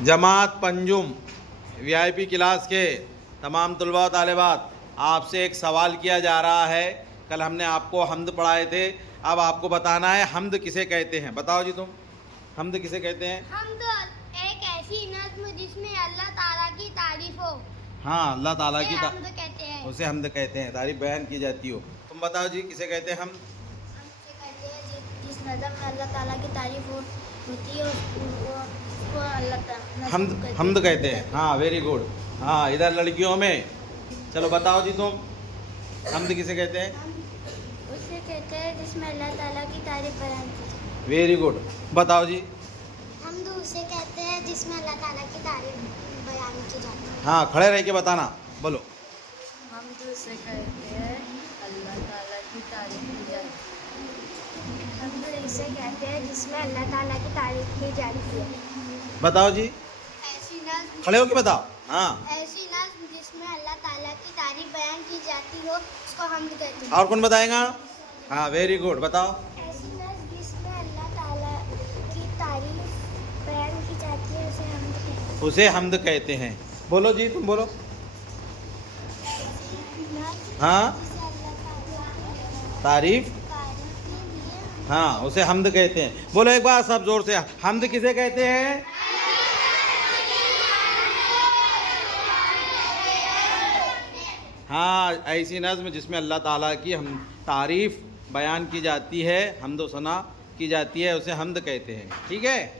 जमात पंजुम VIP class के तमाम तलबा व तालिबात, आपसे एक सवाल किया जा रहा है। कल हमने आपको हम्द पढ़ाए थे, अब आपको बताना है हम्द किसे कहते हैं। बताओ जी तुम, हम्द किसे कहते हैं? हम्द एक ऐसी नज़्म जिसमें अल्लाह ताला की तारीफ हो। हाँ, अल्लाह ताला की हम्द कहते हैं। उसे हम्द कहते हैं, तारीफ बयान की जाती हो। तुम बताओ जी किसे कहते हैं हम? हमसे कहते हैं जिस नज़्म में अल्लाह ताला की तारीफ होती है उसको अल्लाह ताला हम्द कहते हैं। हाँ, वेरी गुड। हाँ, इधर लड़कियों में, चलो बताओ जी तुम, हम्द किसे कहते हैं? उसे कहते हैं जिसमें अल्लाह ताला की तारीफ बयान की जाती है। Very good. बताओ जी। हम्द उसे कहते हैं जिसमें अल्लाह ताला की तारीफ बयान की जाती है। हाँ, खड़े रह के बताना, बोलो। हम्द उसे कहते हैं अल्लाह ताला की तारीफ की जाती है। हम्द इसे कहते हैं जिसमें अल्लाह ताला की तारीफ की जाती है। बताओ जी, ऐसी नज़्म खड़े होके बताओ। हाँ, ऐसी नज़्म जिसमें अल्लाह ताला की तारीफ बयान की जाती हो उसको हम्द कहते हैं। और कौन बताएगा? हाँ, वेरी गुड। बताओ। ऐसी नज़्म जिसमें अल्लाह ताला की तारीफ बयान की जाती है उसे हम्द कहते हैं। उसे हम्द कहते हैं। बोलो जी, तुम बोलो। हाँ, जिसे अल्लाह ताला तारीफ, की तारीफ के लिए हाँ, उसे हम्द कहते हैं। बोलो एक बार सब जोर से, हम्द किसे कहते हैं? हाँ, ऐसी नज़्म जिसमें अल्लाह ताला की हम तारीफ़ बयान की जाती है, हम्द व सना की जाती है, उसे हम्द कहते हैं। ठीक है।